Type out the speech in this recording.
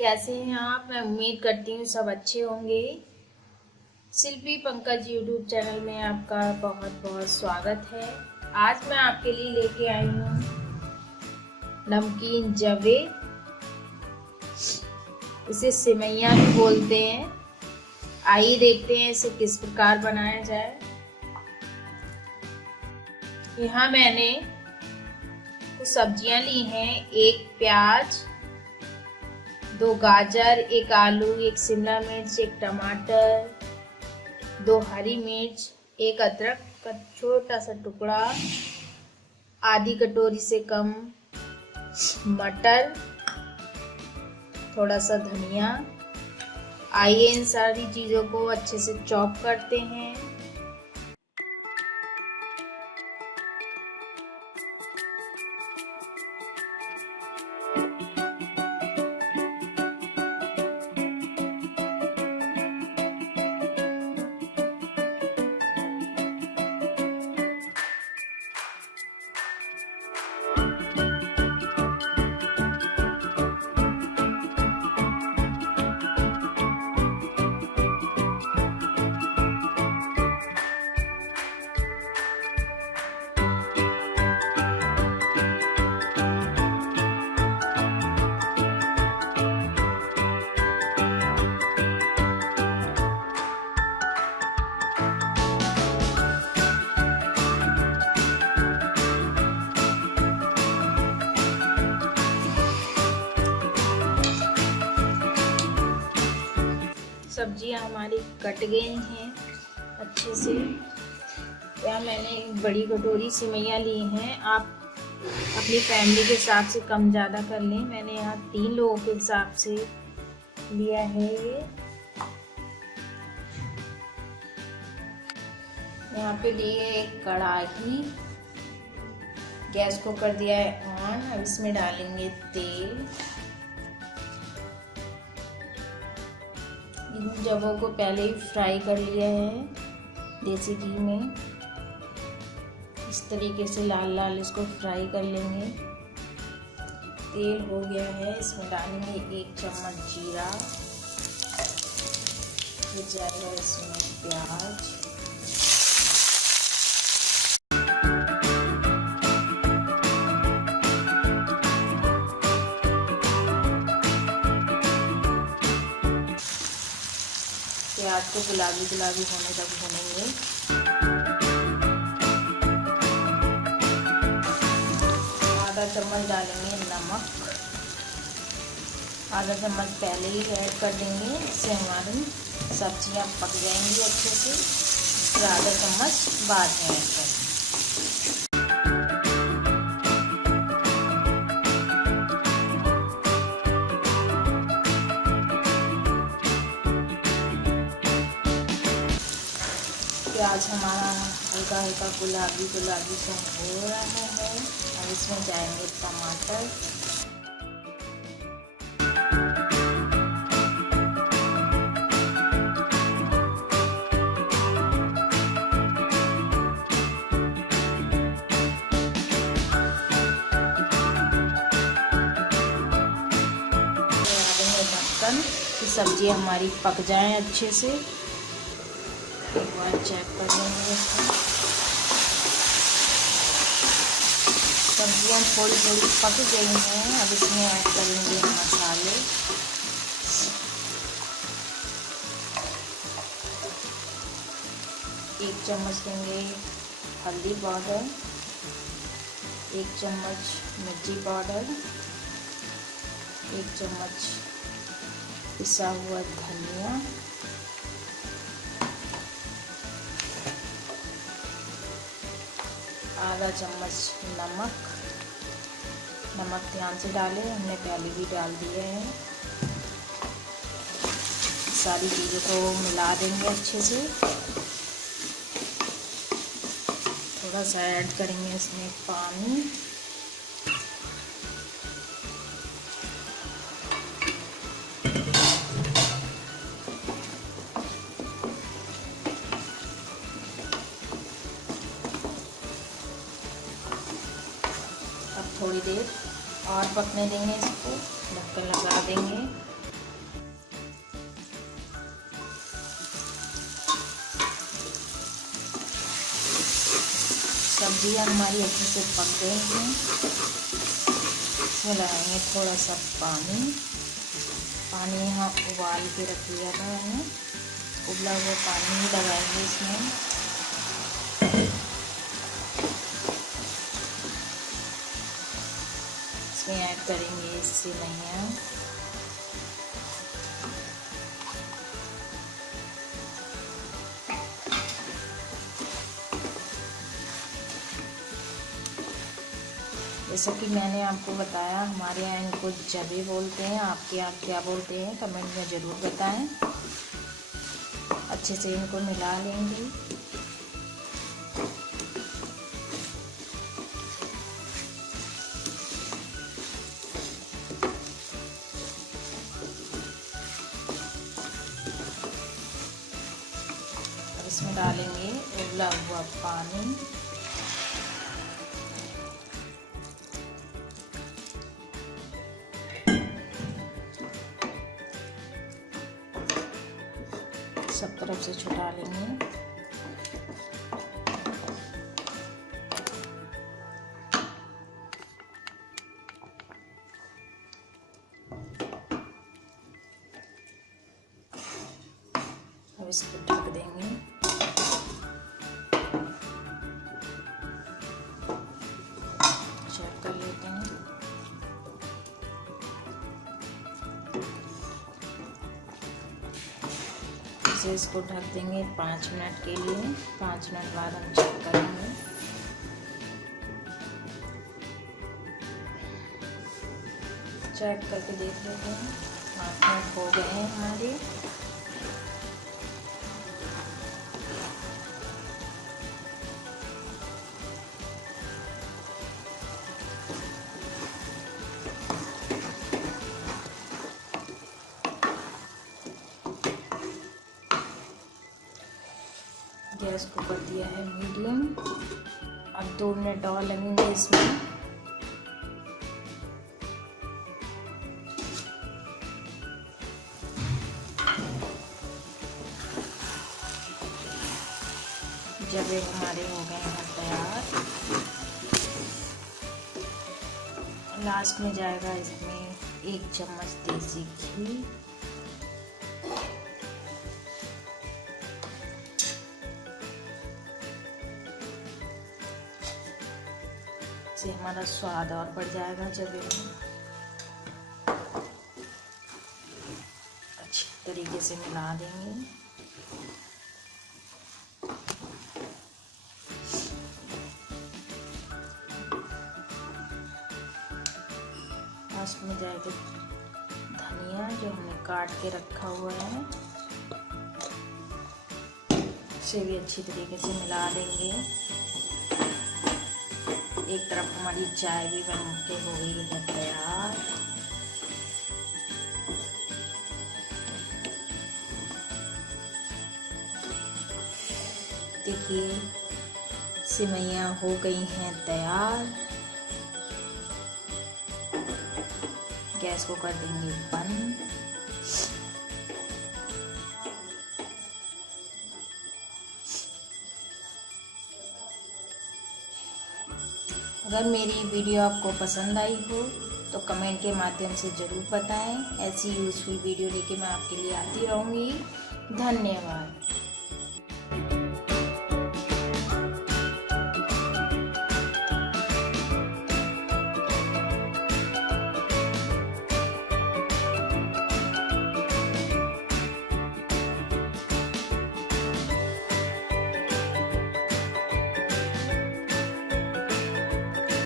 कैसे हैं आप? मैं उम्मीद करती हूँ सब अच्छे होंगे। शिल्पी पंकज यूट्यूब चैनल में आपका बहुत बहुत स्वागत है। आज मैं आपके लिए लेके आई हूँ नमकीन जाबे, इसे सेवैयाँ भी बोलते हैं। आइए देखते हैं इसे किस प्रकार बनाया जाए। यहाँ मैंने कुछ सब्जियाँ ली हैं, एक प्याज, 2 गाजर, 1 आलू, 1 शिमला मिर्च, 1 टमाटर, 2 हरी मिर्च, 1 अदरक का छोटा सा टुकड़ा, आधी कटोरी से कम मटर, थोड़ा सा धनिया। आइए इन सारी चीज़ों को अच्छे से चॉप करते हैं। सब्जियां हमारी कट गई हैं अच्छे से। यहाँ मैंने एक बड़ी कटोरी सेवैयाँ ली हैं। आप अपनी फैमिली के हिसाब से कम ज़्यादा कर लें। मैंने यहाँ 3 लोगों के हिसाब से लिया है ये। यहाँ पे लिए एक कढ़ाई, गैस को कर दिया है ऑन। अब इसमें डालेंगे तेल। इन जबों को पहले ही फ्राई कर लिया है देसी घी में। इस तरीके से लाल लाल इसको फ्राई कर लेंगे। तेल हो गया है, इसमें डालेंगे 1 चम्मच जीरा, फिर जाएगा इसमें प्याज, प्याज को गुलाबी गुलाबी होने तक भूनेंगे। आधा चम्मच डालेंगे नमक, आधा चम्मच पहले ही ऐड कर देंगे, इससे हमारी सब्जियां पक जाएंगी अच्छे से। फिर आधा चम्मच बाद में ऐड करेंगे। प्याज हमारा हल्का हल्का गुलाबी गुलाबी सा हो रहा है। अब इसमें जाएंगे टमाटर, डालेंगे ढक्कन कि सब्जी हमारी पक जाए अच्छे से। एक बार चेक कर लेंगे इसको। सब्जियां थोड़ी थोड़ी पक गई हैं। अब इसमें ऐड करेंगे मसाले। एक चम्मच देंगे हल्दी पाउडर, 1 चम्मच मिर्ची पाउडर, 1 चम्मच पिसा हुआ धनिया, आधा चम्मच नमक। नमक ध्यान से डालें, हमने पहले भी डाल दिया है। सारी चीज़ों को मिला देंगे अच्छे से। थोड़ा सा ऐड करेंगे इसमें पानी। थोड़ी देर और पकने देंगे, इसको ढक्कन लगा देंगे। सब्जियां हमारी अच्छे से पक गई हैं। इसमें लगाएंगे थोड़ा सा पानी। पानी यहाँ उबाल के रख लिया था मैंने, उबला हुआ पानी ही लगाएंगे इसमें। इसमें ऐड करेंगे सेवैयाँ। जैसा कि मैंने आपको बताया, हमारे यहाँ इनको जाबे बोलते हैं, आपके यहाँ क्या बोलते हैं कमेंट में ज़रूर बताएं। अच्छे से इनको मिला लेंगे। अब इसमें डालेंगे उबला हुआ पानी। सब तरफ से छुटा लेंगे। अब इसको ढक देंगे। चेक कर लेते हैं। इसे इसको ढक देंगे 5 मिनट के लिए। 5 मिनट बाद हम चेक करेंगे। चेक करके देख लेते हैं। 5 मिनट हो गए हैं हमारे। गैस को कर दिया है मीडियम। अब 2 मिनट और लगेंगे इसमें। जब ये हमारे हो गए हैं तैयार, लास्ट में जाएगा इसमें 1 चम्मच देसी घी। से हमारा स्वाद और बढ़ जाएगा। जब अच्छी तरीके से मिला देंगे। लास्ट में जाएगा धनिया जो हमने काट के रखा हुआ है, इसे भी अच्छी तरीके से मिला देंगे। एक तरफ हमारी चाय भी बन के हो गई है तैयार। देखिए सेवैयाँ हो गई हैं तैयार। गैस को कर देंगे बंद। अगर मेरी वीडियो आपको पसंद आई हो तो कमेंट के माध्यम से ज़रूर बताएं। ऐसी यूज़फुल वीडियो लेके मैं आपके लिए आती रहूँगी। धन्यवाद।